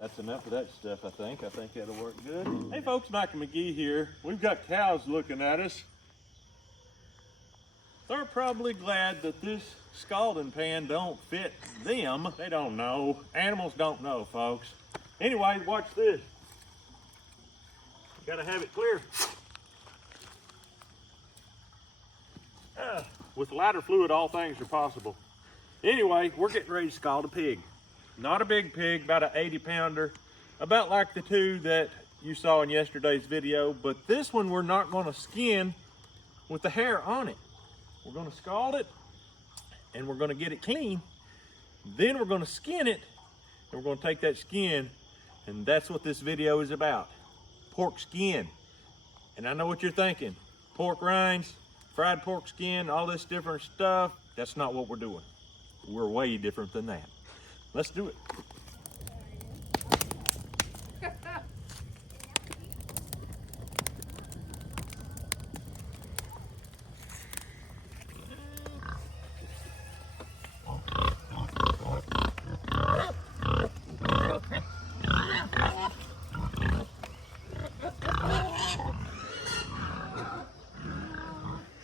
That's enough of that stuff, I think. I think that'll work good. Hey folks, Mike McGee here. We've got cows looking at us. They're probably glad that this scalding pan don't fit them. They don't know. Animals don't know, folks. Anyway, watch this. Gotta have it clear. With lighter fluid, all things are possible. Anyway, we're getting ready to scald a pig. Not a big pig, about an 80-pounder, about like the two that you saw in yesterday's video, but this one we're not gonna skin with the hair on it. We're gonna scald it, and we're gonna get it clean. Then we're gonna skin it, and we're gonna take that skin, and that's what this video is about. Pork skin. And I know what you're thinking. Pork rinds, fried pork skin, all this different stuff. That's not what we're doing. We're way different than that. Let's do it.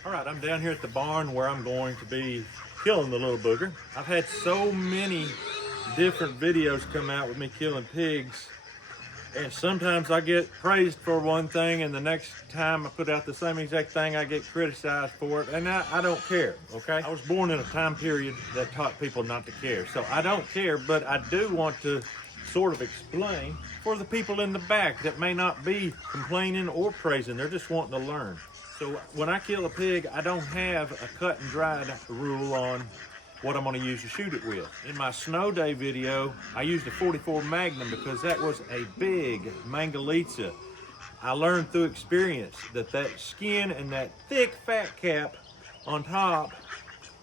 All right, I'm down here at the barn where I'm going to be killing the little booger. I've had so many different videos come out with me killing pigs, and sometimes I get praised for one thing, and the next time I put out the same exact thing, I get criticized for it, and I don't care, okay? I was born in a time period that taught people not to care, so I don't care, but I do want to sort of explain for the people in the back that may not be complaining or praising. They're just wanting to learn. So when I kill a pig, I don't have a cut and dried rule on what I'm gonna use to shoot it with. In my snow day video, I used a 44 Magnum because that was a big Mangalitsa. I learned through experience that that skin and that thick fat cap on top,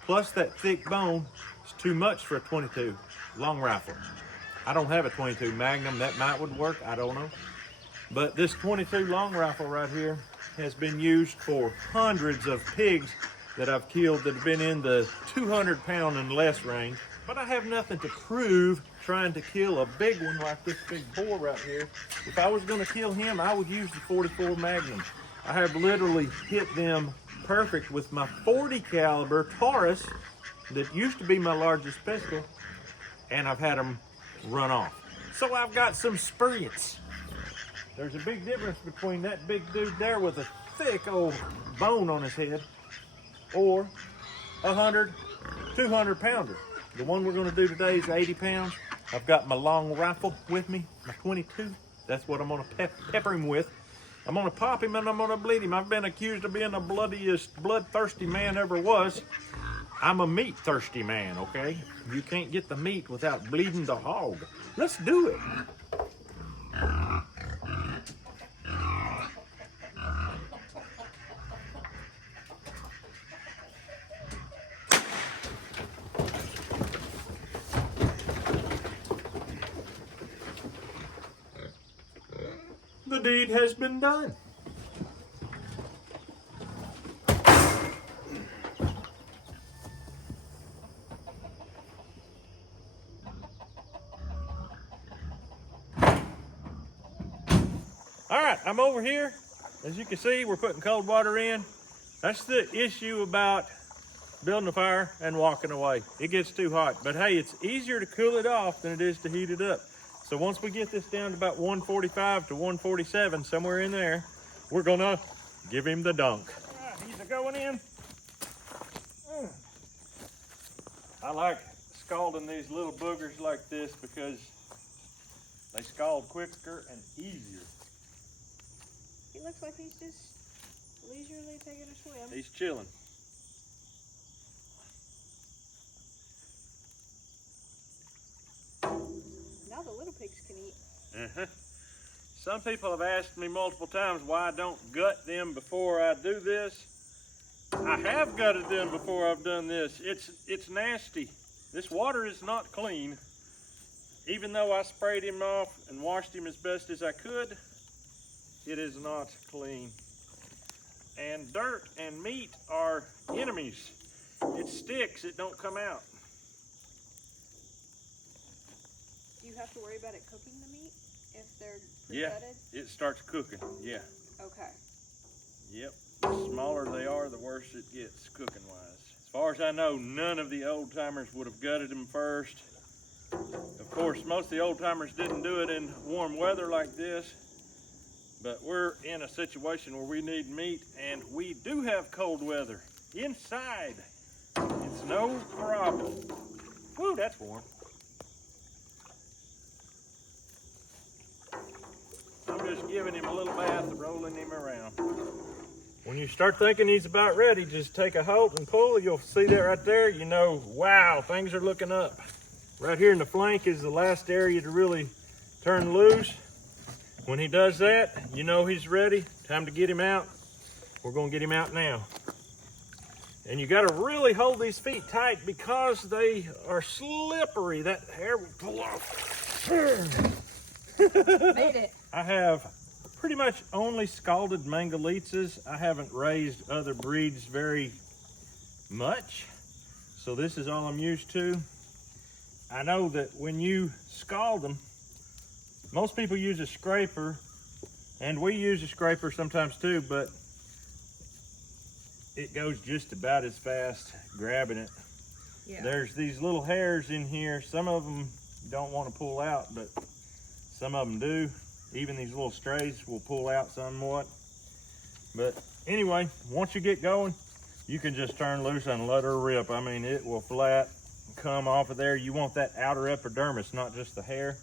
plus that thick bone, is too much for a 22 long rifle. I don't have a 22 Magnum. That might would work, I don't know. But this 22 long rifle right here has been used for hundreds of pigs that I've killed that have been in the 200-pound and less range. But I have nothing to prove trying to kill a big one like this big boar right here. If I was gonna kill him, I would use the 44 Magnum. I have literally hit them perfect with my 40 caliber Taurus that used to be my largest pistol, and I've had them run off. So I've got some experience. There's a big difference between that big dude there with a thick old bone on his head or 100, 200 pounder. The one we're gonna do today is 80 pounds. I've got my long rifle with me, my 22. That's what I'm gonna pepper him with. I'm gonna pop him and I'm gonna bleed him. I've been accused of being the bloodiest, bloodthirsty man ever was. I'm a meat thirsty man, okay? You can't get the meat without bleeding the hog. Let's do it. The deed has been done. All right, I'm over here. As you can see, we're putting cold water in. That's the issue about building a fire and walking away. It gets too hot, but hey, it's easier to cool it off than it is to heat it up. So once we get this down to about 145 to 147, somewhere in there, we're gonna give him the dunk. All right, he's going in. I like scalding these little boogers like this because they scald quicker and easier. He looks like he's just leisurely taking a swim. He's chilling. Now the little pigs can eat. Some people have asked me multiple times why I don't gut them before I do this. I have gutted them before I've done this. It's nasty. This water is not clean. Even though I sprayed him off and washed him as best as I could, it is not clean. And dirt and meat are enemies. It sticks, it don't come out. Do you have to worry about it cooking the meat? Yeah, gutted? it starts cooking, yeah. Okay. Yep, the smaller they are, the worse it gets cooking wise. As far as I know, none of the old timers would have gutted them first. Of course, most of the old timers didn't do it in warm weather like this, but we're in a situation where we need meat, and we do have cold weather inside. It's no problem. Woo, that's warm. I'm just giving him a little bath, rolling him around. When you start thinking he's about ready, just take a hold and pull. You'll see that right there. You know, wow, things are looking up. Right here in the flank is the last area to really turn loose. When he does that, you know he's ready. Time to get him out. We're gonna get him out now. And you gotta really hold these feet tight because they are slippery. That hair will pull off. Made it. I have pretty much only scalded Mangalitzas. I haven't raised other breeds very much. So this is all I'm used to. I know that when you scald them, most people use a scraper, and we use a scraper sometimes too, but it goes just about as fast grabbing it. Yeah. There's these little hairs in here. Some of them don't want to pull out, but some of them do. Even these little strays will pull out somewhat. But anyway, once you get going, you can just turn loose and let her rip. I mean, it will flat come off of there. You want that outer epidermis, not just the hair.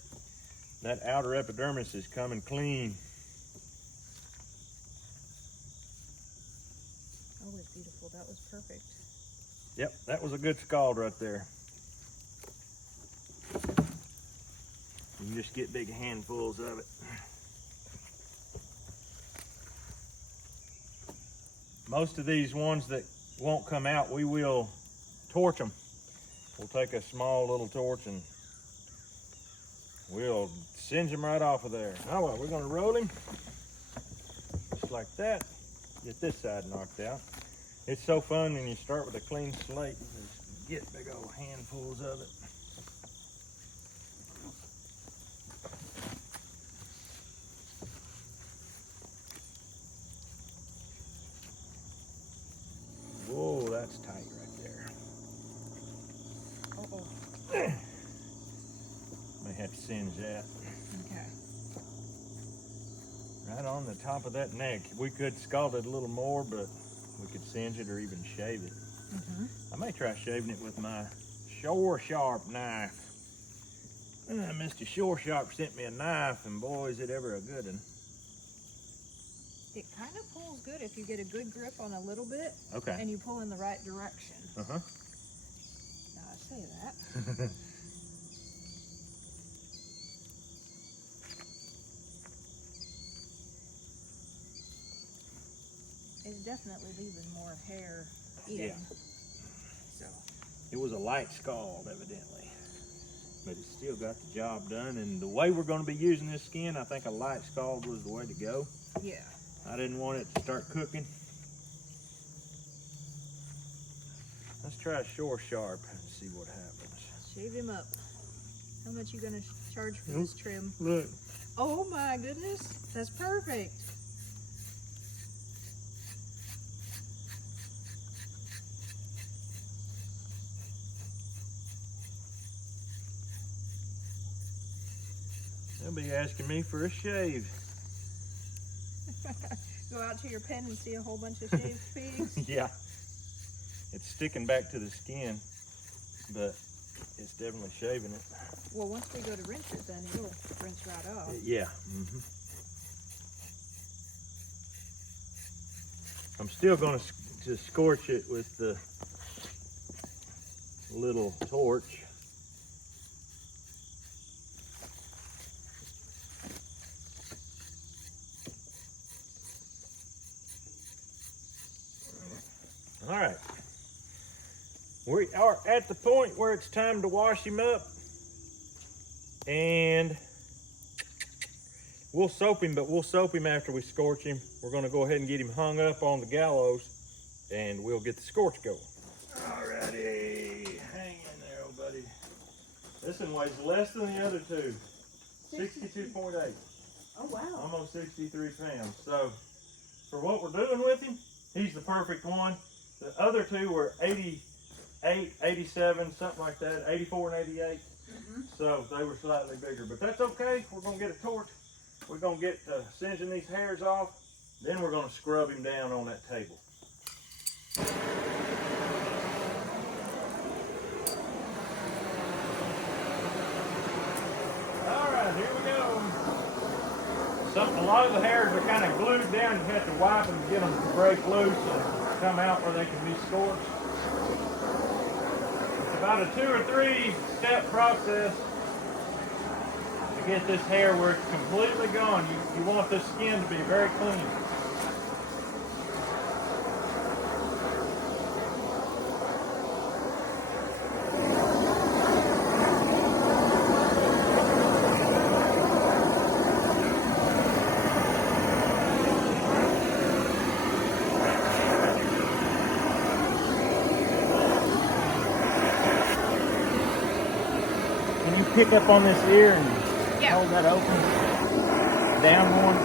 That outer epidermis is coming clean. That was beautiful. That was perfect. Yep, that was a good scald right there. You can just get big handfuls of it. Most of these ones that won't come out, we will torch them. We'll take a small little torch and we'll singe him right off of there. Now what, we're gonna roll him just like that. Get this side knocked out. It's so fun when you start with a clean slate, just get big old handfuls of it. Whoa, that's tight right there. Uh-oh. May have to singe that. Okay. Right on the top of that neck. We could scald it a little more, but we could singe it or even shave it. I may try shaving it with my Shore Sharp knife. Mr. Shore Sharp sent me a knife, and boy, is it ever a good one. It kind of pulls good if you get a good grip on a little bit. Okay. And you pull in the right direction. Uh-huh. Now I say that. It's definitely leaving more hair in. Yeah. So. It was a light scald, evidently. But it still got the job done. And the way we're going to be using this skin, I think a light scald was the way to go. Yeah. I didn't want it to start cooking. Let's try Shore Sharp and see what happens. Shave him up. How much you gonna charge for this trim? Look. Oh my goodness, that's perfect. They'll be asking me for a shave. Go out to your pen and see a whole bunch of shaved pigs. Yeah. It's sticking back to the skin, but it's definitely shaving it. Well, once we go to rinse it, then it'll rinse right off. Yeah. I'm still going to scorch it with the little torch. All right, we are at the point where it's time to wash him up, and we'll soap him, but we'll soap him after we scorch him. We're gonna go ahead and get him hung up on the gallows, and we'll get the scorch going. Alrighty, hang in there, old buddy. This one weighs less than the other two, 62.8. Oh, wow. Almost 63 pounds. So for what we're doing with him, he's the perfect one. The other two were 88, 87, something like that, 84 and 88. So they were slightly bigger, but that's okay. We're gonna get a torch. We're gonna get singeing these hairs off. Then we're gonna scrub him down on that table. All right, here we go. A lot of the hairs are kind of glued down. You have to wipe them to get them to break loose and come out where they can be scorched. It's about a 2 or 3 step process to get this hair where it's completely gone. You want this skin to be very clean. Pick up on this ear and hold that open. Down one.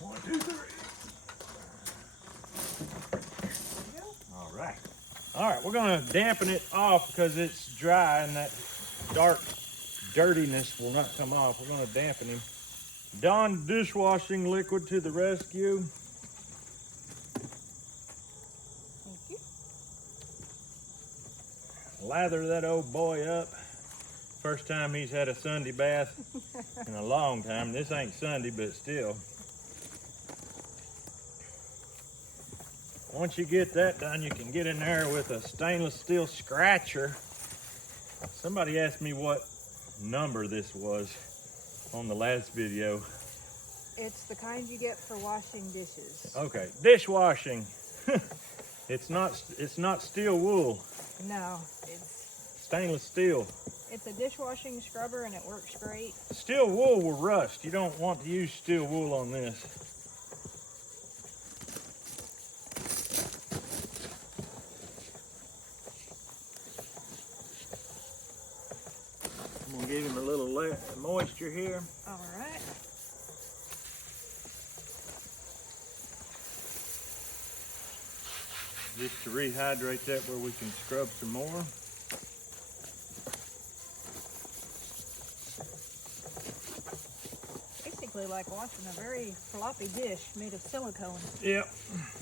1, 2, 3. All right. All right, we're gonna dampen it off because it's dry and that dark dirtiness will not come off. We're gonna dampen him. Dawn dishwashing liquid to the rescue. Lather that old boy up. First time he's had a Sunday bath in a long time. This ain't Sunday, but still. Once you get that done, you can get in there with a stainless steel scratcher. Somebody asked me what number this was on the last video. It's the kind you get for washing dishes. Okay, dishwashing. It's not steel wool. No, it's stainless steel. It's a dishwashing scrubber and it works great. Steel wool will rust. You don't want to use steel wool on this. I'm gonna give him a little moisture here. All right. Just to rehydrate that where we can scrub some more. Basically like washing a very floppy dish made of silicone. Yep.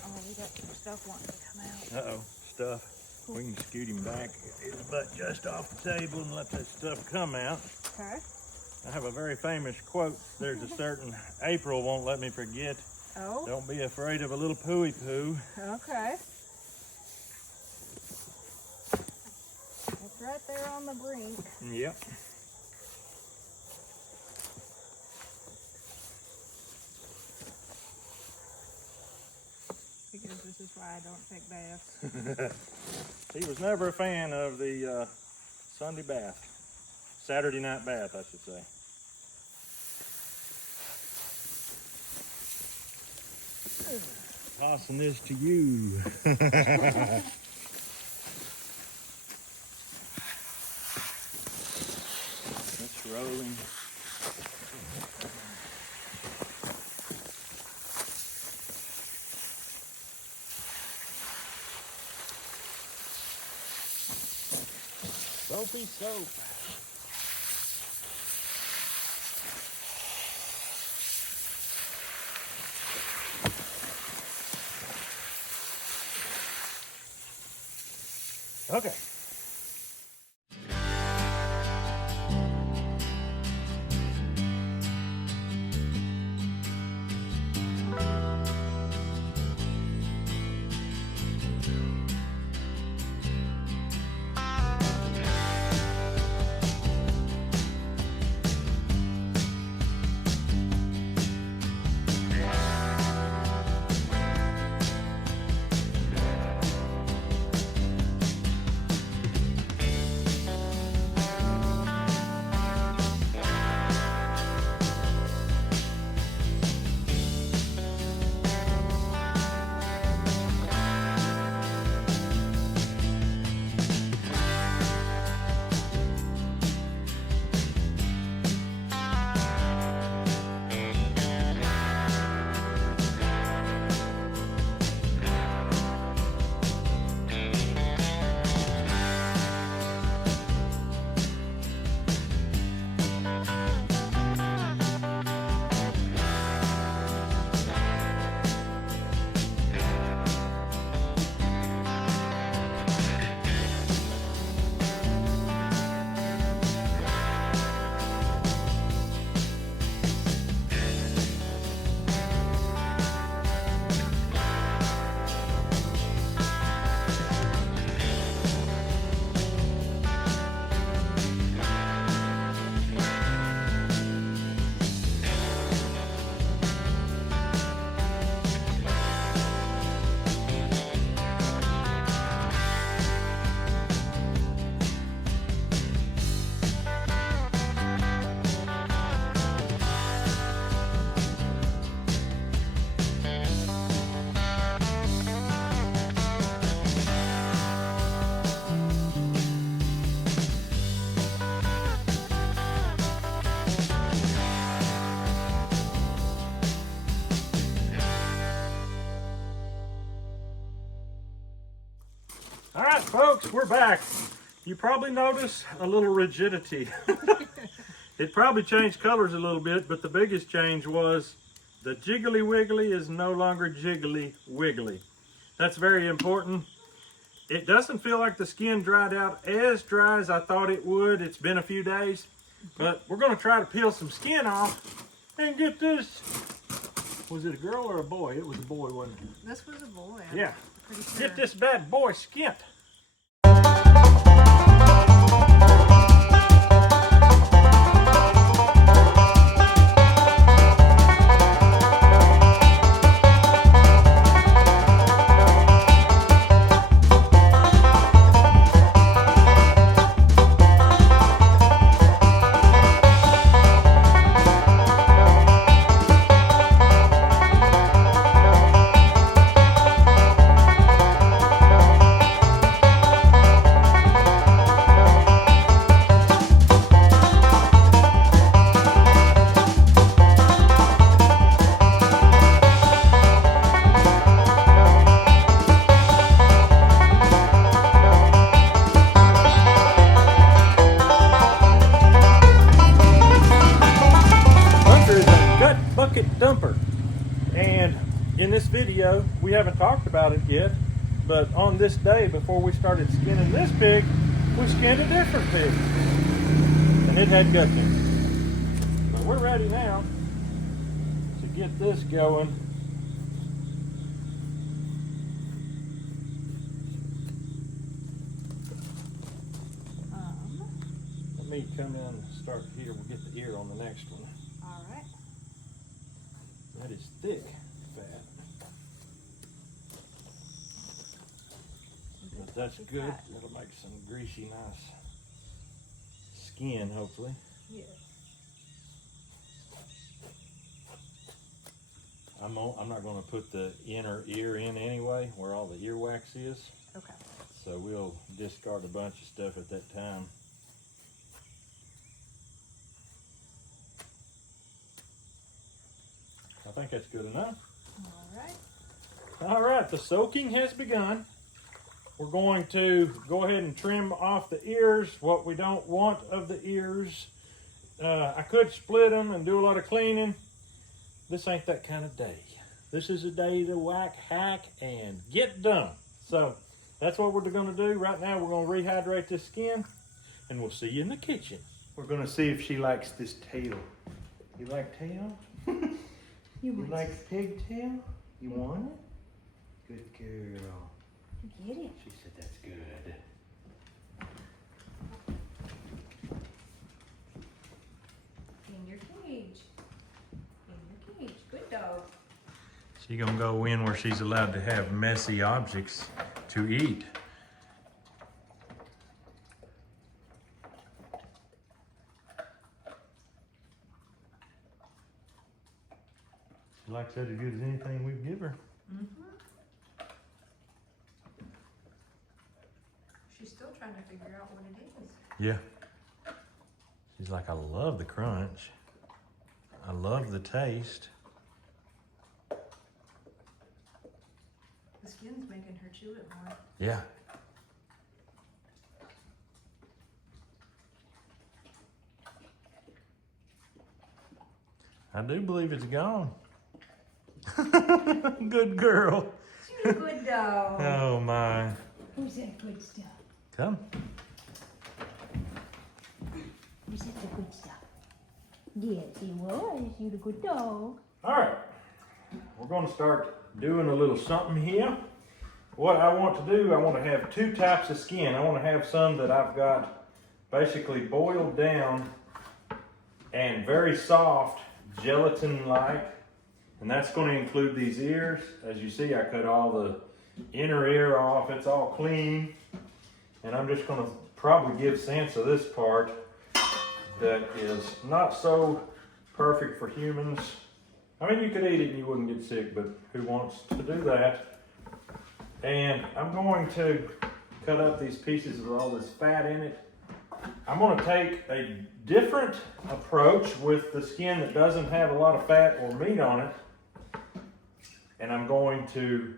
Oh, we got some stuff wanting to come out. Uh-oh, stuff. We can scoot him back his butt just off the table and let that stuff come out. Okay. I have a very famous quote. There's a certain April won't let me forget. Oh. Don't be afraid of a little pooey poo. Okay. It's right there on the brink. Yep. Because this is why I don't take baths. He was never a fan of the Sunday bath. Saturday night bath, I should say. Tossing this to you. It's rolling. Soapy soap. Okay. Folks, we're back. You probably notice a little rigidity. It probably changed colors a little bit, but the biggest change was the jiggly wiggly is no longer jiggly wiggly. That's very important. It doesn't feel like the skin dried out as dry as I thought it would. It's been a few days, but we're gonna try to peel some skin off and get this. Was it a girl or a boy? It was a boy, wasn't it? This was a boy. Yeah. Pretty sure. Get this bad boy skinned. Dumper, and in this video we haven't talked about it yet, but on this day before we started skinning this pig, we skinned a different pig and it had guts in it. But we're ready now to get this going. Let me come in and start here. We'll get the ear on the next one. All right. That is thick fat. But that's good. That'll make some greasy, nice skin, hopefully. Yeah. I'm not going to put the inner ear in anyway, where all the earwax is. Okay. So we'll discard a bunch of stuff at that time. I think that's good enough. All right. All right, the soaking has begun. We're going to go ahead and trim off the ears, what we don't want of the ears. I could split them and do a lot of cleaning. This ain't that kind of day. This is a day to whack, hack, and get done. So that's what we're going to do. Right now we're going to rehydrate this skin, and we'll see you in the kitchen. We're going to see if she likes this tail. You like tail? You like pigtail? You want it? Good girl. Get it. She said that's good. In your cage. In your cage. Good dog. She's gonna go in where she's allowed to have messy objects to eat. She likes that as good as anything we give her. Mm-hmm. She's still trying to figure out what it is. Yeah. She's like, I love the crunch. I love the taste. The skin's making her chew it more. Yeah. I do believe it's gone. Good girl. She's a good dog. Oh my. Who's that good stuff? Come. Who's that the good stuff? Yes, he was. You're the good dog. All right. We're going to start doing a little something here. What I want to do, I want to have two types of skin. I want to have some that I've got basically boiled down and very soft, gelatin-like. And that's going to include these ears. As you see, I cut all the inner ear off. It's all clean. And I'm just going to probably give Sansa this part that is not so perfect for humans. I mean, you could eat it and you wouldn't get sick, but who wants to do that? And I'm going to cut up these pieces with all this fat in it. I'm going to take a different approach with the skin that doesn't have a lot of fat or meat on it. And I'm going to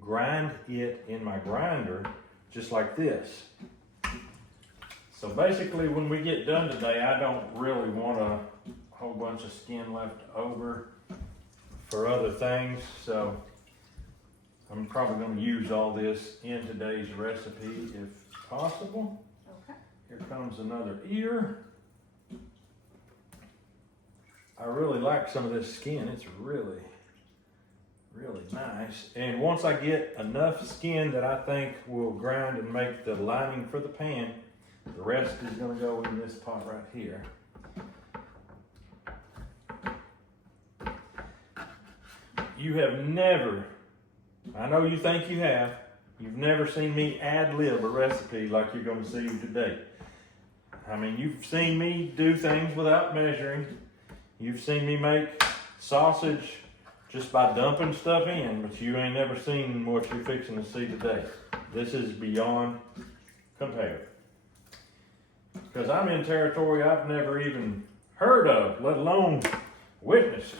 grind it in my grinder just like this. So basically when we get done today, I don't really want a whole bunch of skin left over for other things. So I'm probably going to use all this in today's recipe if possible. Okay. Here comes another ear. I really like some of this skin. It's really nice. And once I get enough skin that I think will grind and make the lining for the pan, the rest is going to go in this pot right here. You have never, I know you think you have, you've never seen me ad-lib a recipe like you're going to see today. I mean, you've seen me do things without measuring. You've seen me make sausage just by dumping stuff in, but you ain't never seen what you're fixing to see today. This is beyond compare. Because I'm in territory I've never even heard of, let alone witnessed.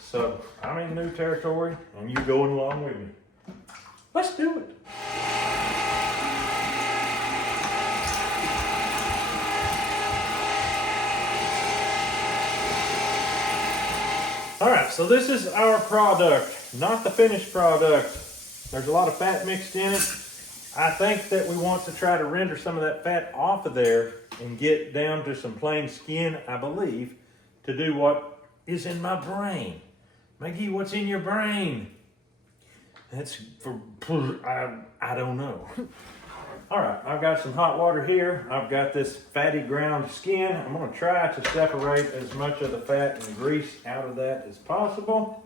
So I'm in new territory and you going along with me. Let's do it. All right, so this is our product, not the finished product. There's a lot of fat mixed in it. I think that we want to try to render some of that fat off of there and get down to some plain skin, I believe, to do what is in my brain. Maggie, what's in your brain? That's for, I don't know. All right, I've got some hot water here. I've got this fatty ground skin. I'm gonna try to separate as much of the fat and grease out of that as possible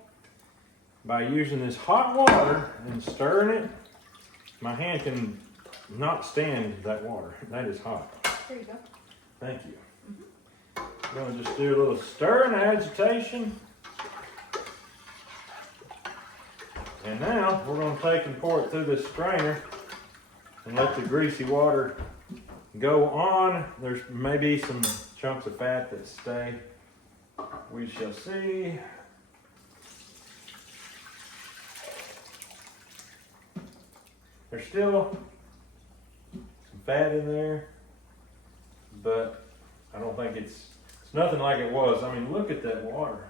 by using this hot water and stirring it. My hand can not stand that water. That is hot. There you go. Thank you. I'm gonna just do a little stir and agitation. And now we're gonna take and pour it through this strainer and let the greasy water go on. There's maybe some chunks of fat that stay. We shall see. There's still some fat in there, but I don't think it's nothing like it was. I mean, look at that water.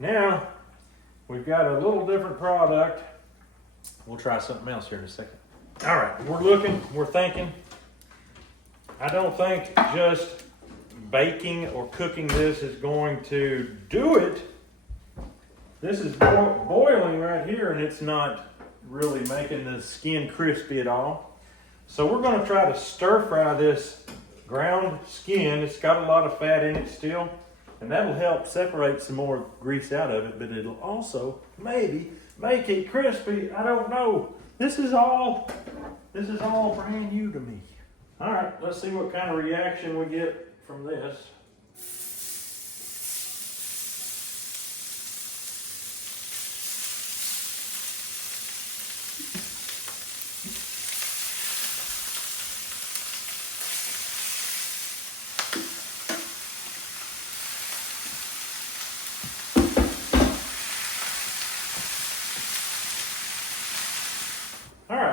Now, we've got a little different product. We'll try something else here in a second. All right, we're looking, we're thinking. I don't think just baking or cooking this is going to do it. This is boiling right here and it's not really making the skin crispy at all. So we're going to try to stir fry this ground skin. It's got a lot of fat in it still, and that'll help separate some more grease out of it, but it'll also maybe make it crispy. I don't know. This is all brand new to me. All right, let's see what kind of reaction we get from this.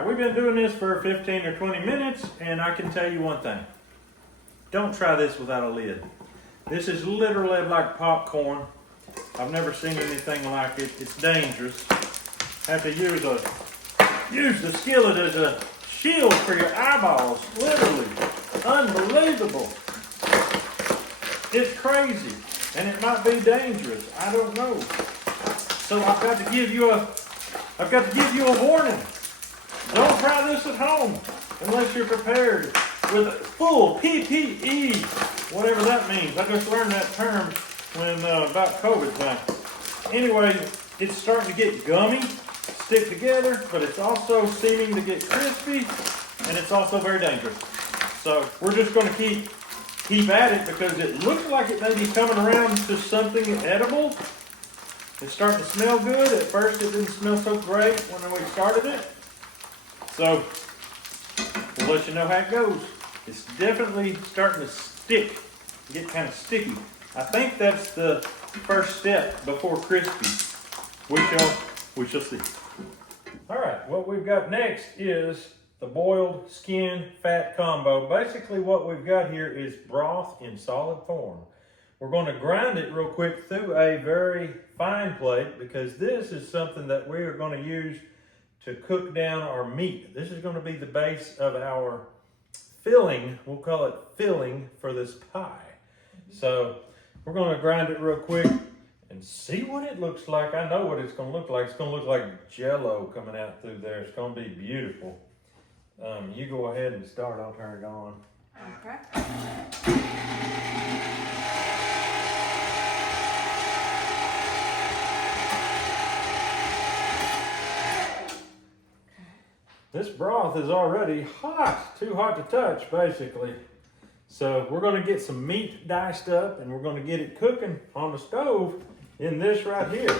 We've been doing this for 15 or 20 minutes, and I can tell you one thing. Don't try this without a lid. This is literally like popcorn. I've never seen anything like it. It's dangerous. Have to use the skillet as a shield for your eyeballs. Literally. Unbelievable. It's crazy, and it might be dangerous. I don't know. So I've got to give you a warning. Don't try this at home unless you're prepared with full PPE, whatever that means. I just learned that term when about COVID time. Anyway, it's starting to get gummy, stick together, but it's also seeming to get crispy, and it's also very dangerous. So we're just going to keep at it because it looks like it may be coming around to something edible. It's starting to smell good. At first, it didn't smell so great when we started it. So, we'll let you know how it goes. It's definitely starting to stick, get kind of sticky. I think that's the first step before crispy. We shall see. All right, what we've got next is the boiled skin fat combo. Basically what we've got here is broth in solid form. We're going to grind it real quick through a very fine plate because this is something that we are going to use to cook down our meat. This is going to be the base of our filling. We'll call it filling for this pie. So we're going to grind it real quick and see what it looks like. I know what it's going to look like. It's going to look like Jello coming out through there. It's going to be beautiful. You go ahead and start. I'll turn it on. Okay. This broth is already hot, too hot to touch, basically. So we're going to get some meat diced up and we're going to get it cooking on the stove in this right here.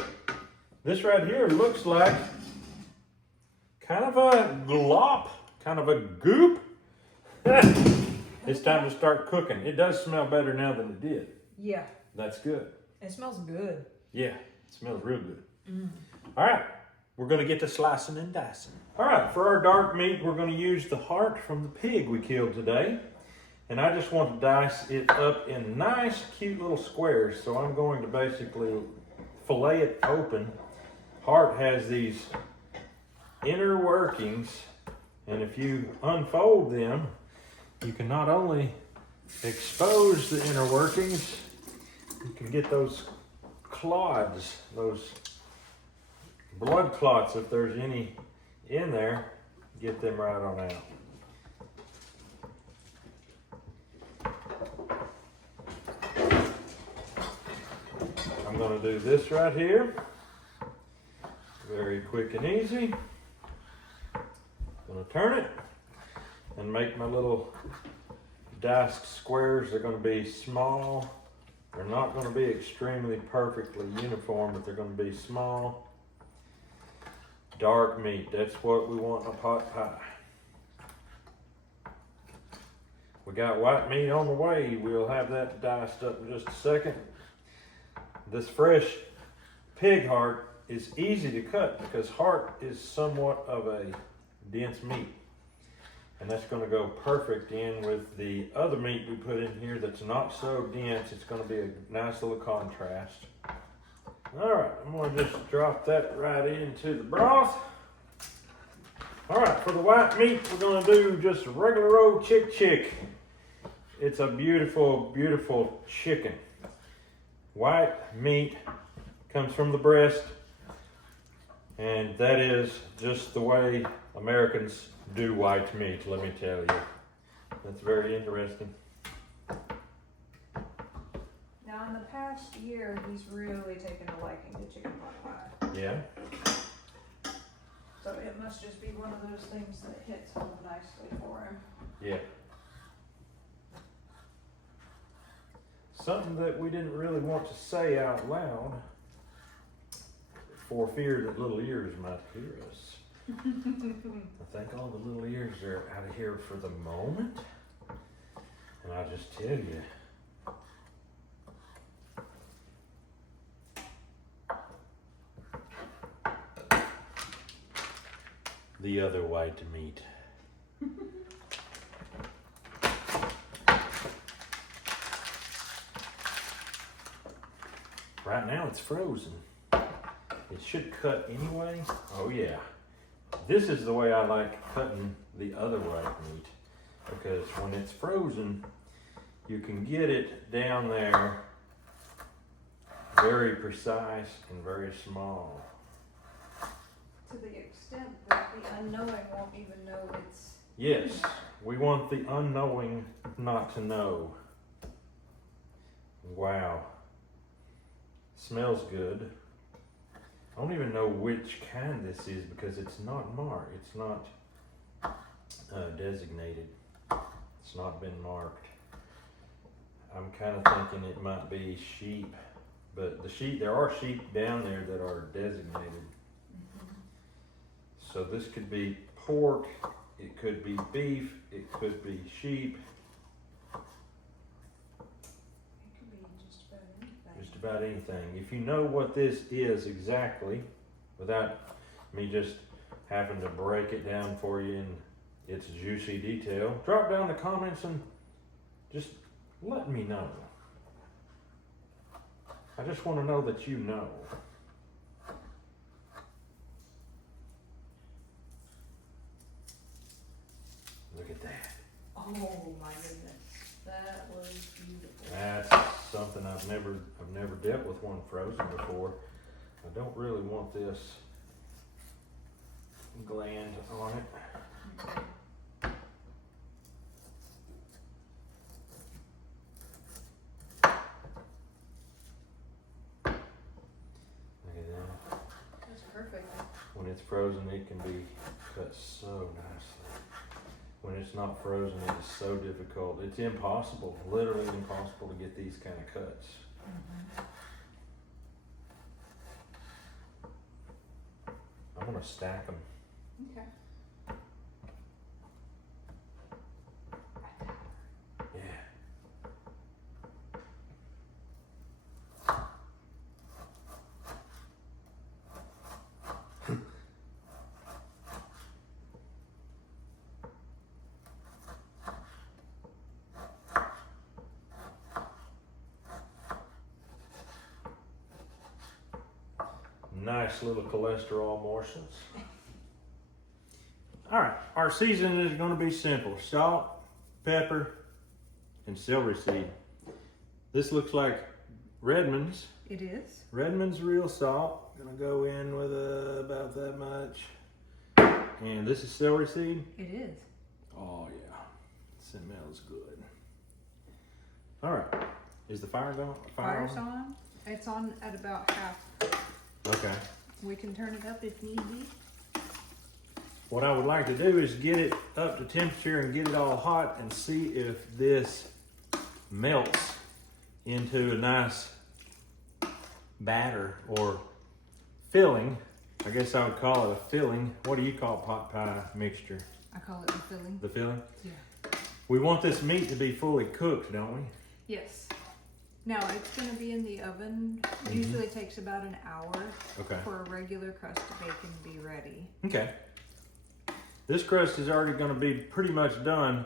This right here looks like kind of a glop, kind of a goop. It's time to start cooking. It does smell better now than it did. Yeah. That's good. It smells good. Yeah, it smells real good. All right, we're going to get to slicing and dicing. All right, for our dark meat, we're going to use the heart from the pig we killed today. And I just want to dice it up in nice, cute little squares. So I'm going to basically fillet it open. Heart has these inner workings. And if you unfold them, you can not only expose the inner workings, you can get those clods, those blood clots, if there's any in there, get them right on out. I'm going to do this right here. Very quick and easy. Going to turn it and make my little diced squares. They're going to be small. They're not going to be extremely perfectly uniform, but they're going to be small. Dark meat, that's what we want in a pot pie. We got white meat on the way. We'll have that diced up in just a second. This fresh pig heart is easy to cut because heart is somewhat of a dense meat. And that's going to go perfect in with the other meat we put in here that's not so dense. It's going to be a nice little contrast. All right, I'm going to just drop that right into the broth. All right, for the white meat, we're going to do just a regular old chick. It's a beautiful, beautiful chicken. White meat comes from the breast, and that is just the way Americans do white meat, let me tell you. That's very interesting. Now, in the past year, he's really taken a liking to chicken pot pie. Yeah. So it must just be one of those things that hits home nicely for him. Yeah. Something that we didn't really want to say out loud for fear that little ears might hear us. I think all the little ears are out of here for the moment. And I just tell you, the other white meat. Right now it's frozen. It should cut anyway. Oh yeah. This is the way I like cutting the other white meat, because when it's frozen, you can get it down there very precise and very small. To the extent that the unknowing won't even know it's... Yes, we want the unknowing not to know. Wow. Smells good. I don't even know which kind this is because it's not marked. It's not designated. It's not been marked. I'm kind of thinking it might be sheep, but the sheep, there are sheep down there that are designated. So this could be pork, it could be beef, it could be sheep. It could be just about anything. Just about anything. If you know what this is exactly, without me just having to break it down for you in its juicy detail. Drop down the comments and just let me know. I just want to know that you know. Look at that. Oh my goodness, that was beautiful. That's something I've never dealt with one frozen before. I don't really want this gland on it. Look at that. That's perfect. When it's frozen, it can be cut so nicely. When it's not frozen, it is so difficult. It's impossible, literally impossible to get these kind of cuts. I'm gonna stack them. Okay. Yeah. Nice little cholesterol morsels. All right, our seasoning is going to be simple: salt, pepper, and celery seed. This looks like Redmonds. It is. Redmond's real salt. Gonna go in with about that much. And this is celery seed. It is. Oh yeah, smells good. All right, is the fire going? Fire's on. It's on at about half. Okay. We can turn it up if need be. What I would like to do is get it up to temperature and get it all hot and see if this melts into a nice batter or filling. I guess I would call it a filling. What do you call pot pie mixture? I call it the filling. The filling? Yeah. We want this meat to be fully cooked, don't we? Yes. Now it's going to be in the oven. Usually takes about an hour Okay. for a regular crust to bake and be ready. Okay. This crust is already going to be pretty much done,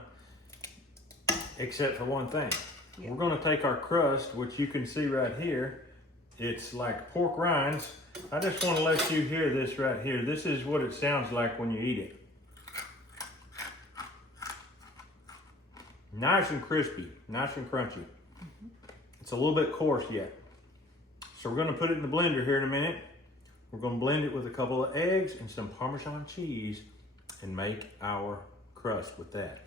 except for one thing. Yeah. We're going to take our crust, which you can see right here. It's like pork rinds. I just want to let you hear this right here. This is what it sounds like when you eat it. Nice and crispy, nice and crunchy. It's a little bit coarse yet. So we're going to put it in the blender here in a minute. We're going to blend it with a couple of eggs and some Parmesan cheese and make our crust with that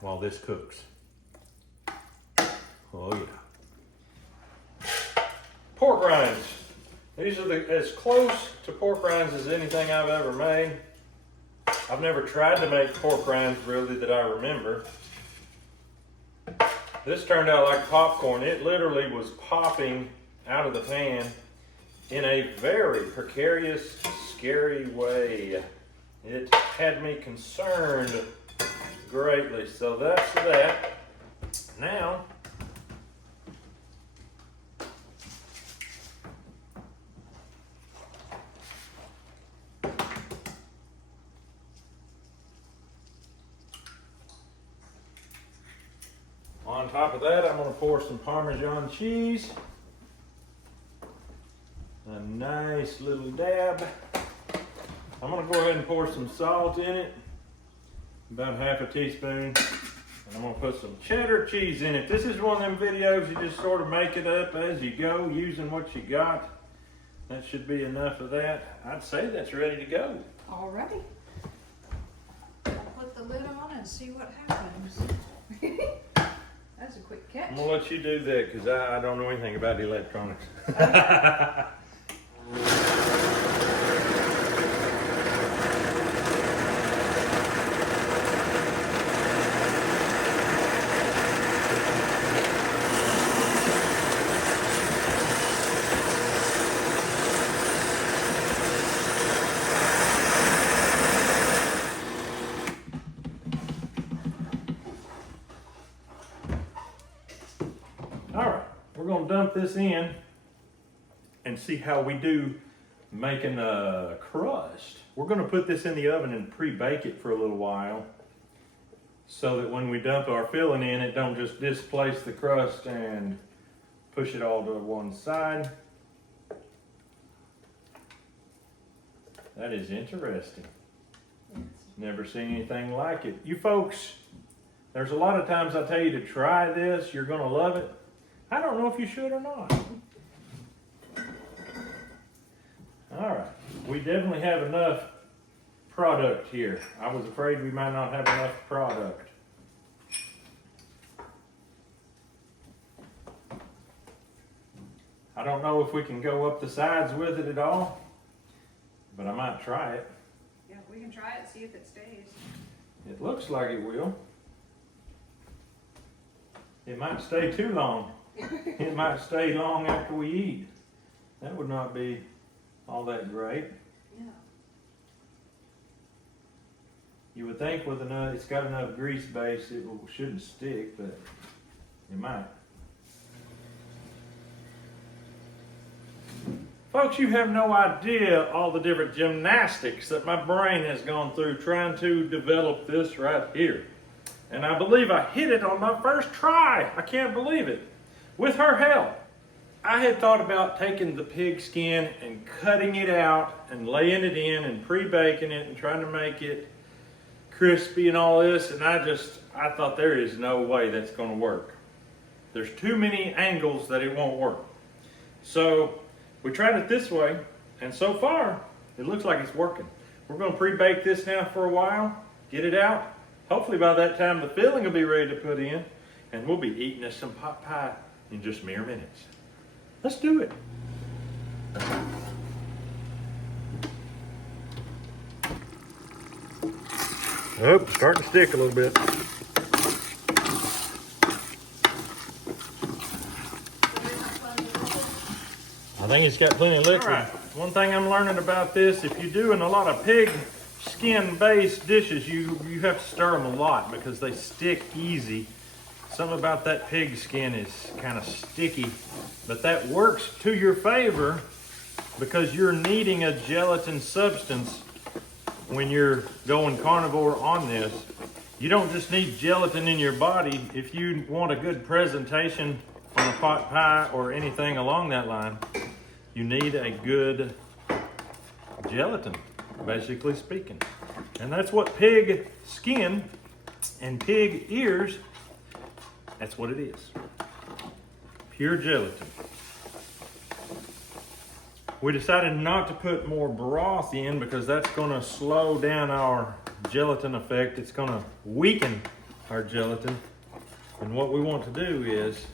while this cooks. Oh yeah. Pork rinds. These are as close to pork rinds as anything I've ever made. I've never tried to make pork rinds really that I remember. This turned out like popcorn. It literally was popping out of the pan in a very precarious, scary way. It had me concerned greatly. So that's that. Now, on top of that, I'm going to pour some Parmesan cheese. A nice little dab. I'm going to go ahead and pour some salt in it. About half a teaspoon. And I'm going to put some cheddar cheese in it. This is one of them videos you just sort of make it up as you go, using what you got. That should be enough of that. I'd say that's ready to go. Alrighty. I'll put the lid on and see what happens. That's a quick catch. I'm going to let you do that because I don't know anything about electronics. All right, we're going to dump this in and see how we do making a crust. We're gonna put this in the oven and pre-bake it for a little while so that when we dump our filling in, it don't just displace the crust and push it all to one side. That is interesting. Never seen anything like it. You folks, there's a lot of times I tell you to try this, you're gonna love it. I don't know if you should or not. All right, we definitely have enough product here. I was afraid we might not have enough product. I don't know if we can go up the sides with it at all, but I might try it. Yeah, we can try it, see if it stays. It looks like it will. It might stay too long. It might stay long after we eat. That would not be all that great. Yeah. You would think with enough, it's got enough grease base, it shouldn't stick, but it might. Folks, you have no idea all the different gymnastics that my brain has gone through trying to develop this right here. And I believe I hit it on my first try. I can't believe it. With her help. I had thought about taking the pig skin and cutting it out and laying it in and pre-baking it and trying to make it crispy and all this, and I thought there is no way that's going to work. There's too many angles that it won't work. So we tried it this way, and so far it looks like it's working. We're going to pre-bake this now for a while, get it out. Hopefully by that time the filling will be ready to put in, and we'll be eating us some pot pie in just mere minutes. Let's do it. Oh, starting to stick a little bit. I think it's got plenty of liquid. All right. One thing I'm learning about this, if you're doing a lot of pig skin based dishes, you have to stir them a lot because they stick easy. Something about that pig skin is kind of sticky, but that works to your favor because you're needing a gelatin substance when you're going carnivore on this. You don't just need gelatin in your body. If you want a good presentation on a pot pie or anything along that line, you need a good gelatin, basically speaking. And that's what pig skin and pig ears, that's what it is. Pure gelatin. We decided not to put more broth in because that's going to slow down our gelatin effect. It's going to weaken our gelatin. And what we want to do is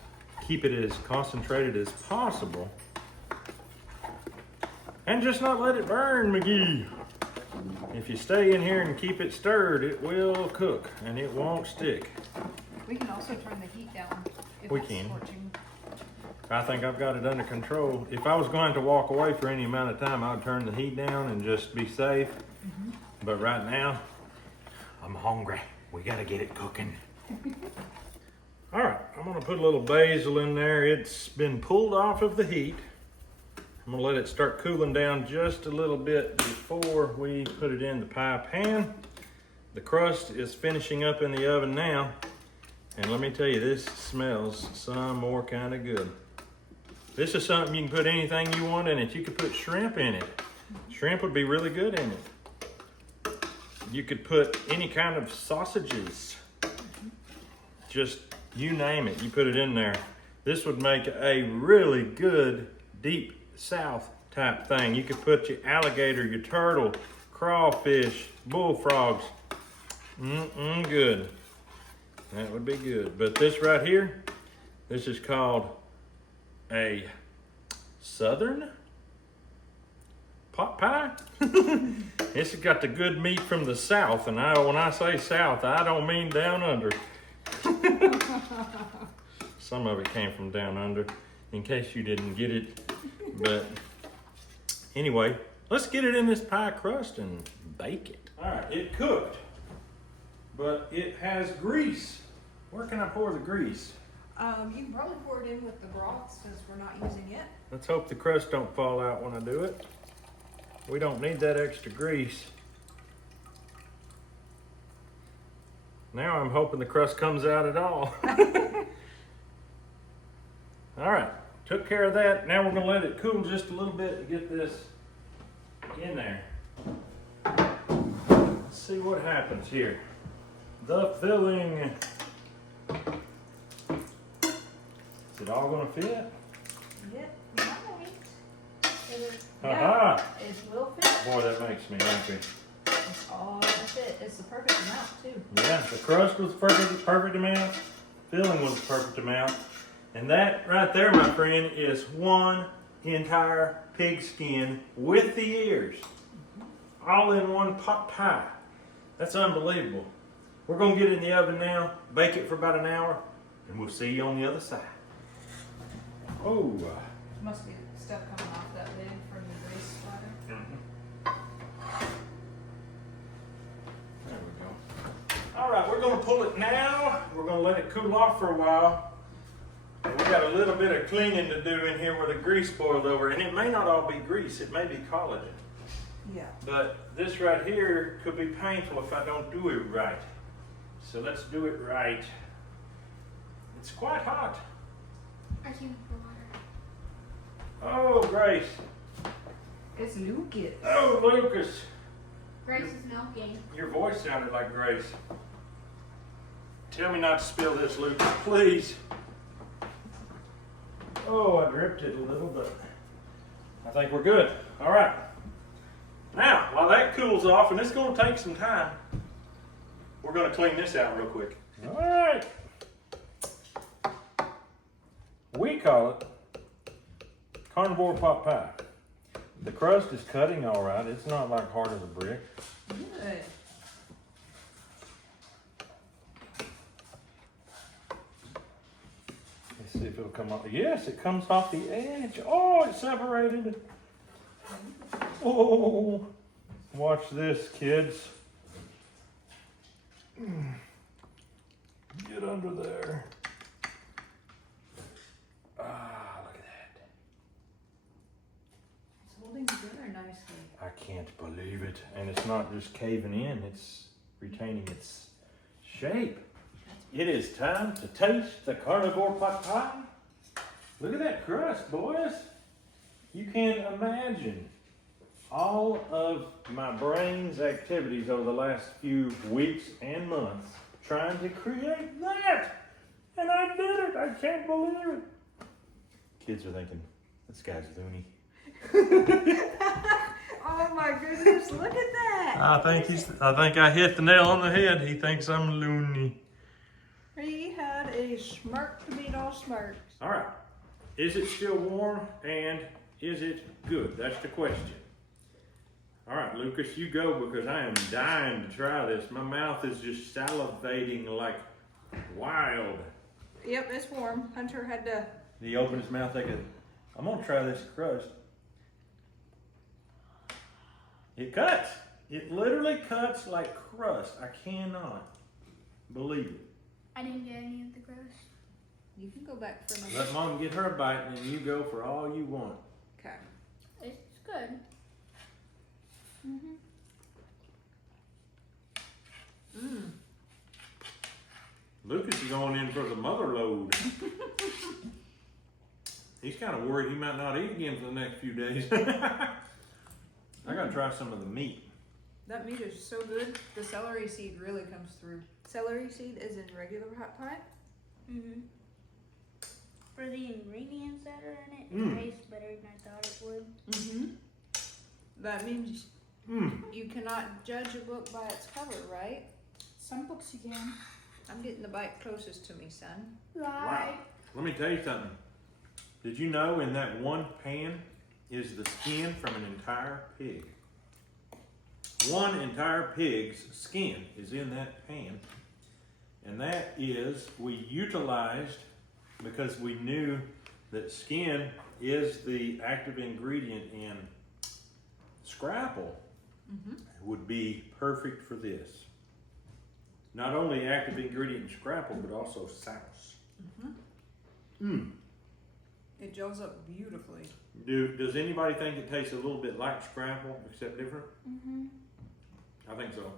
keep it as concentrated as possible and just not let it burn, McGee. If you stay in here and keep it stirred, it will cook and it won't stick. We can also turn the heat down if We it's can. scorching. I think I've got it under control. If I was going to walk away for any amount of time, I'd turn the heat down and just be safe. But right now, I'm hungry. We gotta get it cooking. All right, I'm gonna put a little basil in there. It's been pulled off of the heat. I'm gonna let it start cooling down just a little bit before we put it in the pie pan. The crust is finishing up in the oven now. And let me tell you, this smells some more kind of good. This is something you can put anything you want in it. You could put shrimp in it. Shrimp would be really good in it. You could put any kind of sausages. Just, you name it, you put it in there. This would make a really good deep south type thing. You could put your alligator, your turtle, crawfish, bullfrogs. Good. That would be good. But this right here, this is called a southern pot pie. This has got the good meat from the south, and when I say south, I don't mean down under. Some of it came from down under, in case you didn't get it. But anyway, let's get it in this pie crust and bake it. All right, it cooked, but it has grease. Where can I pour the grease? You can probably pour it in with the broth since we're not using it. Let's hope the crust don't fall out when I do it. We don't need that extra grease. Now I'm hoping the crust comes out at all. All right, took care of that. Now we're gonna let it cool just a little bit to get this in there. Let's see what happens here. The filling. Is it all gonna fit? Yep, nice. Ha-ha. It will fit. Boy, that makes me happy. It's all gonna fit. It's the perfect amount too. Yeah, the crust was perfect amount. Filling was the perfect amount. And that right there, my friend, is one entire pig skin with the ears. All in one pot pie. That's unbelievable. We're gonna get it in the oven now, bake it for about an hour, and we'll see you on the other side. Oh. Must be stuff coming off that lid from the grease splatter. There we go. All right, we're gonna pull it now. We're gonna let it cool off for a while. And we got a little bit of cleaning to do in here where the grease boiled over. And it may not all be grease, it may be collagen. Yeah. But this right here could be painful if I don't do it right. So let's do it right. It's quite hot. I came for water. Oh, Grace. It's Lucas. Oh, Lucas. Grace is milking. Your voice sounded like Grace. Tell me not to spill this, Lucas, please. Oh, I dripped it a little, but I think we're good. All right. Now, while that cools off, and it's going to take some time, we're going to clean this out real quick. All right. We call it carnivore pot pie. The crust is cutting all right. It's not like hard as a brick. Good. Let's see if it'll come off. Yes, it comes off the edge. Oh, it separated. Oh, watch this, kids. Get under there. Ah, look at that. It's holding together nicely. I can't believe it. And it's not just caving in, it's retaining its shape. It is time to taste the carnivore pot pie. Look at that crust, boys. You can't imagine all of my brain's activities over the last few weeks and months trying to create that. And I did it. I can't believe it. Kids are thinking, this guy's loony. Oh my goodness, look at that. I think I hit the nail on the head. He thinks I'm loony. He had a smirk to beat all smirks. All right. Is it still warm and is it good? That's the question. All right, Lucas, you go because I am dying to try this. My mouth is just salivating like wild. Yep, it's warm. Hunter had to. Did he open his mouth like a... I'm going to try this crust. It cuts. It literally cuts like crust. I cannot believe it. I didn't get any of the crust. You can go back for another. Let Mom get her a bite and then you go for all you want. Okay. It's good. Mm-hmm. Mmm. Lucas is going in for the mother load. He's kind of worried he might not eat again for the next few days. I gotta try some of the meat. That meat is so good. The celery seed really comes through. Celery seed is in regular hot pie. Mm-hmm. For the ingredients that are in it, Mm. it tastes better than I thought it would. Mm-hmm. That means you cannot judge a book by its cover, right? Some books you can. I'm getting the bite closest to me, son. Wow. Let me tell you something. Did you know in that one pan is the skin from an entire pig? One entire pig's skin is in that pan. And that is, we utilized, because we knew that skin is the active ingredient in scrapple, would be perfect for this. Not only active ingredient in scrapple, but also sauce. It gels up beautifully. Does anybody think it tastes a little bit like scrapple, except different? Mm-hmm. I think so.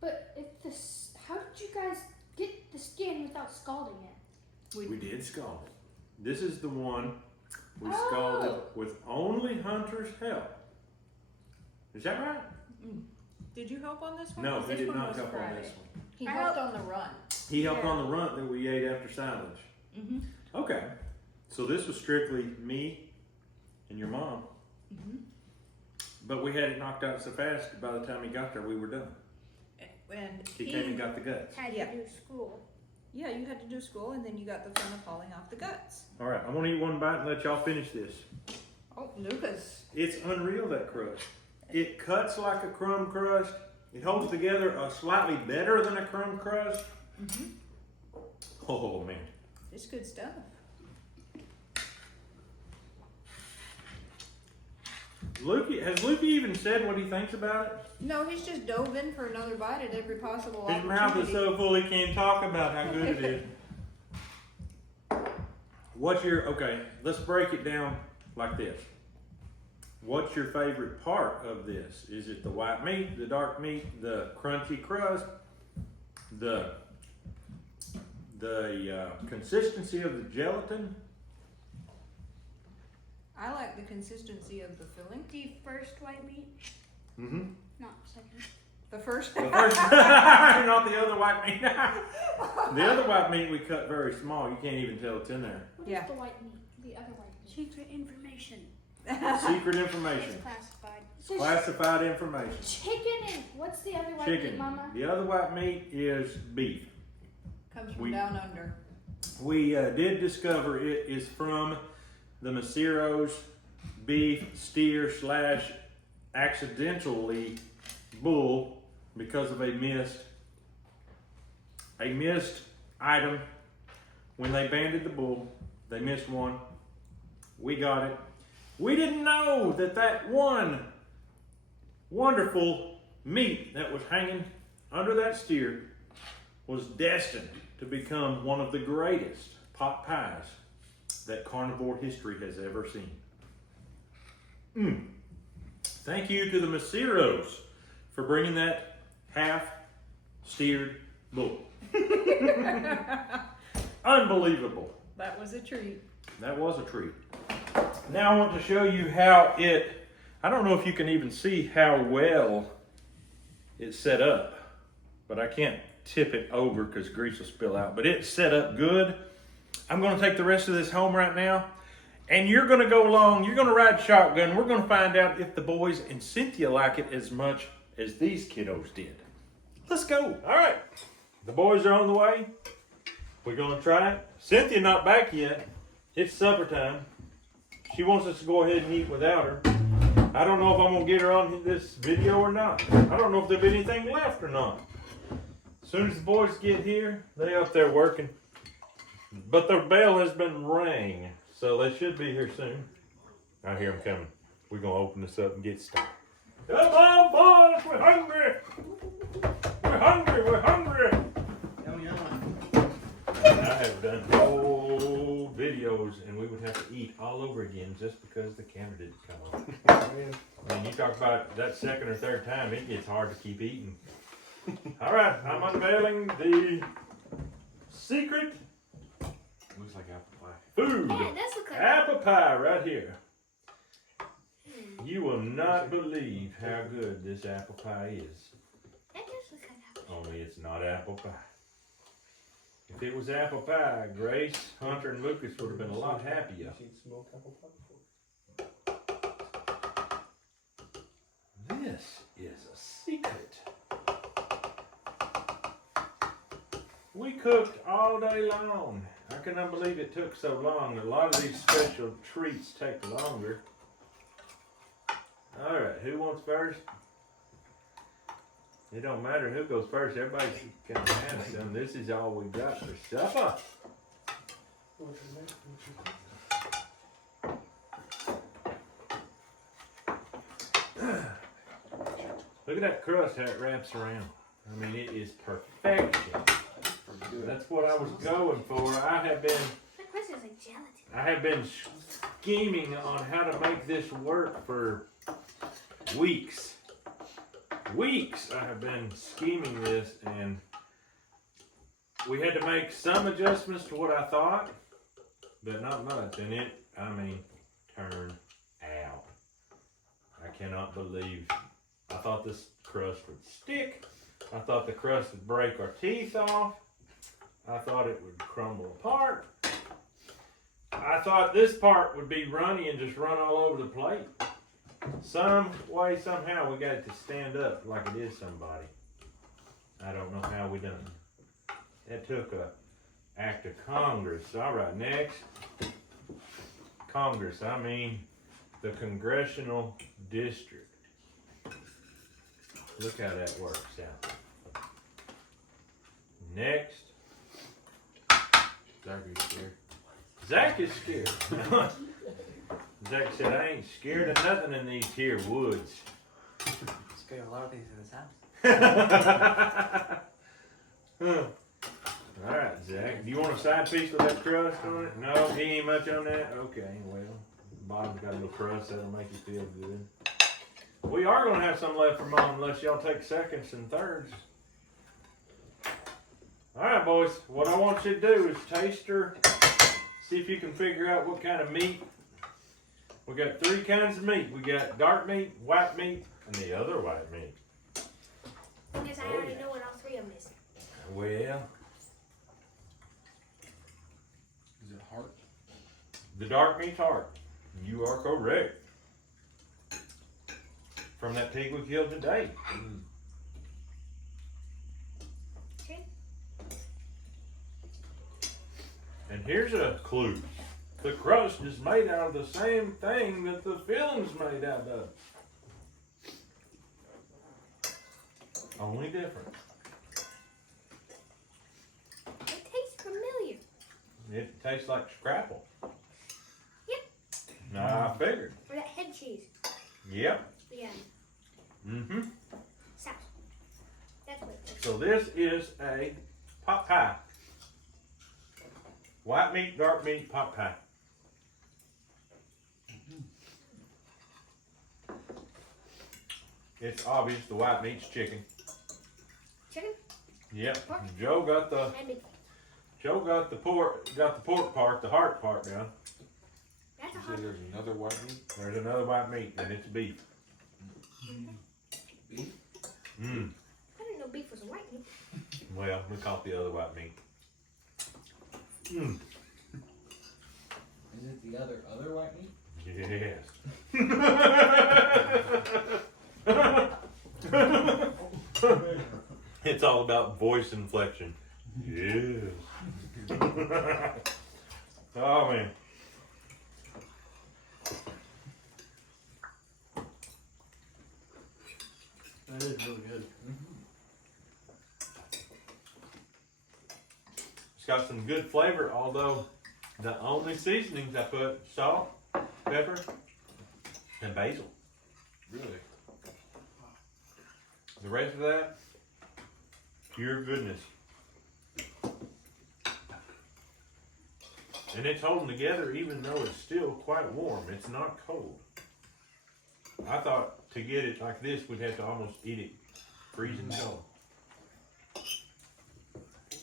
But if this, how did you guys get the skin without scalding it? We did scald it. This is the one we Oh. scalded with only Hunter's help. Is that right? Did you help on this one? No, 'Cause he this did one not was help on Friday. this one. He I helped helped- on the run. He helped Yeah. on the runt that we ate after silage. Mm-hmm. Okay. So this was strictly me and your mom. Mm-hmm. But we had it knocked out so fast, by the time he got there, we were done. And He came and got the guts. Had Yeah. to do school. yeah, you had to do school, and then you got the fun of hauling off the guts. All right, I'm gonna eat one bite and let y'all finish this. Oh, Lucas. It's unreal, that crust. It cuts like a crumb crust. It holds together slightly better than a crumb crust. Mm-hmm. Oh man. It's good stuff. Has Lukey even said what he thinks about it? No, he's just dove in for another bite at every possible His mouth is so full he can't talk about how good it is. Okay, let's break it down like this. What's your favorite part of this? Is it the white meat, the dark meat, the crunchy crust, the consistency of the gelatin? I like the consistency of the filling. The first white meat, Mm-hmm. not second. The first. The first, not the other white meat. The other white meat we cut very small. You can't even tell it's in there. What Yeah. is the white meat? The other white meat. Secret information. Secret It's information. classified. So Classified information. chicken and what's the other white Chicken. meat, Mama? The other white meat is beef. Comes from We- down under. We did discover it is from the Macero's beef steer / accidentally bull because of a missed item. When they banded the bull, they missed one. We got it. We didn't know that one wonderful meat that was hanging under that steer was destined to become one of the greatest pot pies that carnivore history has ever seen. Thank you to the Maceros for bringing that half-steered bull. Unbelievable. That was a treat. That was a treat. Now I want to show you how I don't know if you can even see how well it's set up, but I can't tip it over because grease will spill out, but it's set up good. I'm going to take the rest of this home right now, and you're going to go along, you're going to ride shotgun. We're going to find out if the boys and Cynthia like it as much as these kiddos did. Let's go. All right. The boys are on the way. We're going to try it. Cynthia not back yet. It's supper time. She wants us to go ahead and eat without her. I don't know if I'm going to get her on this video or not. I don't know if there'll be anything left or not. As soon as the boys get here, they're up there working. But their bell has been rang, so they should be here soon. I hear them coming. We're going to open this up and get started. Come on, boys, we're hungry. We're hungry, we're hungry. I have done old videos, and we would have to eat all over again just because the camera didn't come on. I mean, you talk about that second or third time, it gets hard to keep eating. All right, I'm unveiling the secret, looks like apple pie, food. Yeah, it does look like Apple pie right here. You will not believe how good this apple pie is. That does look like apple. Only it's not apple pie. If it was apple pie, Grace, Hunter, and Lucas would have been a lot happier. This is a secret. We cooked all day long. I cannot believe it took so long. A lot of these special treats take longer. All right, who wants first? It don't matter who goes first. Everybody's gonna have some. This is all we got for supper. Look at that crust, how it wraps around. I mean, it is perfection. That's what I was going for. I have been That crust is It's like gelatin. I have been scheming on how to make this work for weeks. Weeks I have been scheming this, and we had to make some adjustments to what I thought, but not much. And it, I mean, turned out. I cannot believe. I thought this crust would stick. I thought the crust would break our teeth off. I thought it would crumble apart. I thought this part would be runny and just run all over the plate. Some way, somehow, we got it to stand up like it is somebody. I don't know how we done it. That took a act of Congress. All right, next. Congress, I mean the Congressional District. Look how that works out. Next. Zach is scared. Zach is scared. Zach said, I ain't scared of nothing in these here woods. Scared of a lot of things in this house. All right, Zach. Do you want a side piece with that crust on it? No, he ain't much on that? Okay, well, bottom's got a little crust. That'll make you feel good. We are going to have some left for Mom unless y'all take seconds and thirds. All right, boys. What I want you to do is taste her. See if you can figure out what kind of meat. We got 3 kinds of meat. We got dark meat, white meat, and the other white meat. Because I already know what all 3 of them is. Well, Is it heart? the dark meat's heart. You are correct. From that pig we killed today. Okay. And here's a clue. The crust is made out of the same thing that the film's made out of. Only different. It tastes familiar. It tastes like scrapple. Yep. Nah, I figured. Or that head cheese. Yep. Yeah. Mm-hmm. Sauce. That's what it tastes. So this is a pot pie. White meat, dark meat, pot pie. It's obvious the white meat's chicken. Chicken? Yep. Pork? Joe got the And beef. pork part, the heart part down. That's a You hot. say there's another white meat? There's another white meat, and it's beef. Beef? Mm. I didn't know beef was a white meat. Well, we call it the other white meat. Mm. Is it the other white meat? Yes. It's all about voice inflection. Yes. Oh man. That is really good. It's got some good flavor, although the only seasonings I put salt, pepper, and basil. Really? The rest of that, pure goodness. And it's holding together even though it's still quite warm. It's not cold. I thought to get it like this, we'd have to almost eat it freezing cold.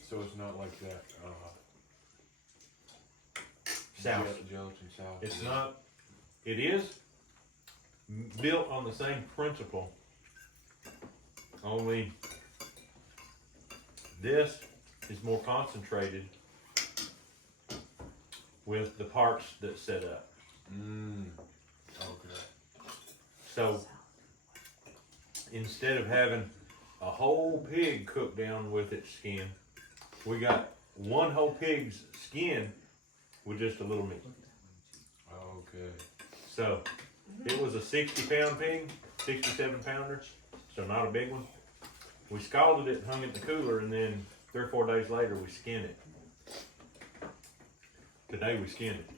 So it's not like that, South. gelatin south. It's not, it is built on the same principle, only this is more concentrated with the parts that set up. Okay. So instead of having a whole pig cooked down with its skin, we got one whole pig's skin with just a little meat. Okay. So it was a 60-pound pig, 67-pounder, so not a big one. We scalded it and hung it in the cooler, and then 3 or 4 days later we skinned it. Today we skinned it.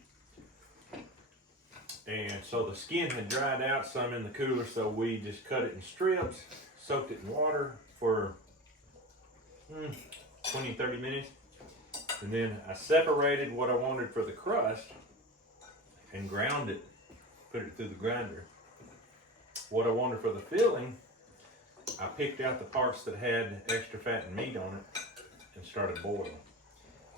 And so the skin had dried out some in the cooler, so we just cut it in strips, soaked it in water for 20, 30 minutes, And then I separated what I wanted for the crust and ground it, put it through the grinder. What I wanted for the filling, I picked out the parts that had extra fat and meat on it and started boiling.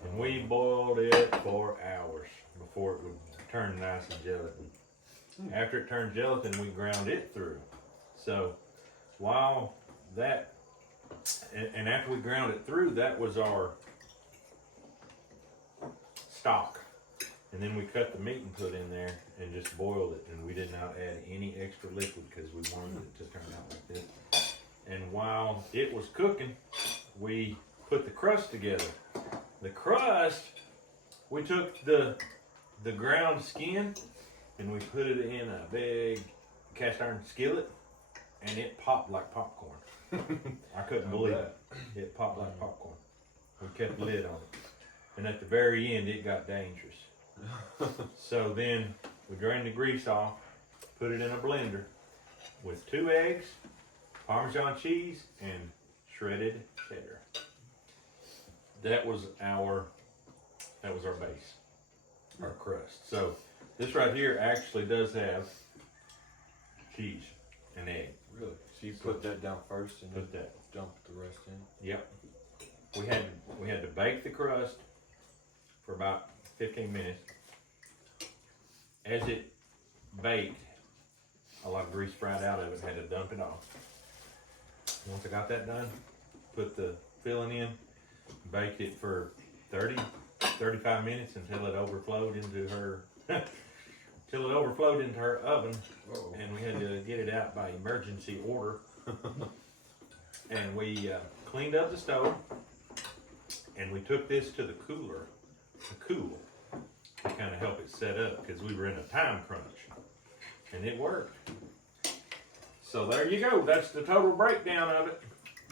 And we boiled it for hours before it would turn nice and gelatin. After it turned gelatin, we ground it through. So while that, and after we ground it through, that was our stock. And then we cut the meat and put in there and just boiled it, and we did not add any extra liquid because we wanted it to turn out like this. And while it was cooking, we put the crust together. The crust, we took the ground skin and we put it in a big cast iron skillet, and it popped like popcorn. I couldn't believe it. It popped like popcorn. We kept the lid on it. And at the very end, it got dangerous. So then we drained the grease off, put it in a blender with 2 eggs, Parmesan cheese, and shredded cheddar. That was our base, our crust. So this right here actually does have cheese and egg. Really? So you put that down first and Put then that. dump the rest in? Yep. We had to bake the crust for about 15 minutes. As it baked, a lot of grease fried out of it, had to dump it off. Once I got that done, put the filling in, baked it for 35 minutes until it overflowed into her oven. Uh-oh. And we had to get it out by emergency order. And we cleaned up the stove, and we took this to the cooler to cool, to kind of help it set up, because we were in a time crunch, and it worked. So there you go. That's the total breakdown of it.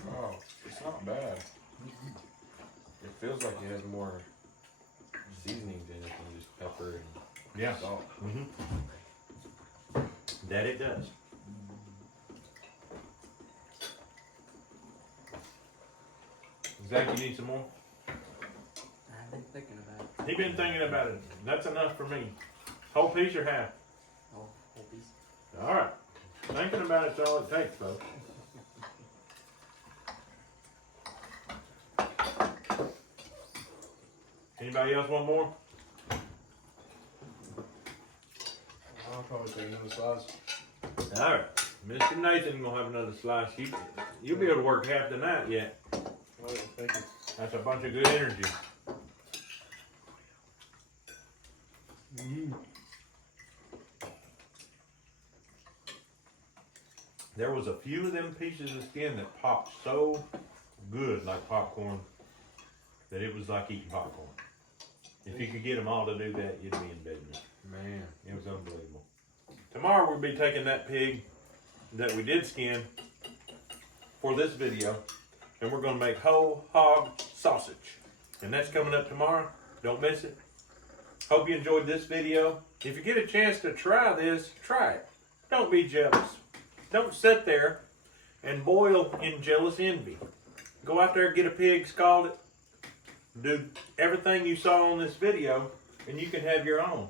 Oh, it's not bad. It feels like it has more seasonings in it than just pepper and salt. That it does. Zach, you need some more? I've been thinking about it. He been thinking about it. That's enough for me. Whole piece or half? Oh, whole piece. All right. Thinking about it's all it takes, folks. Anybody else want more? I'll probably take another slice. All right. Mr. Nathan gonna have another slice. You'll be able to work half the night yet. Oh, thank you. That's a bunch of good energy. There was a few of them pieces of skin that popped so good like popcorn that it was like eating popcorn. If you could get them all to do that, you'd be in business. Man. It was unbelievable. Tomorrow we'll be taking that pig that we did skin for this video, and we're gonna make whole hog sausage. And that's coming up tomorrow. Don't miss it. Hope you enjoyed this video. If you get a chance to try this, try it. Don't be jealous. Don't sit there and boil in jealous envy. Go out there, get a pig, scald it, do everything you saw on this video, and you can have your own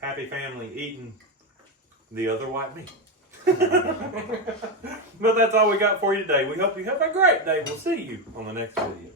happy family eating the other white meat. But that's all we got for you today. We hope you have a great day. We'll see you on the next video.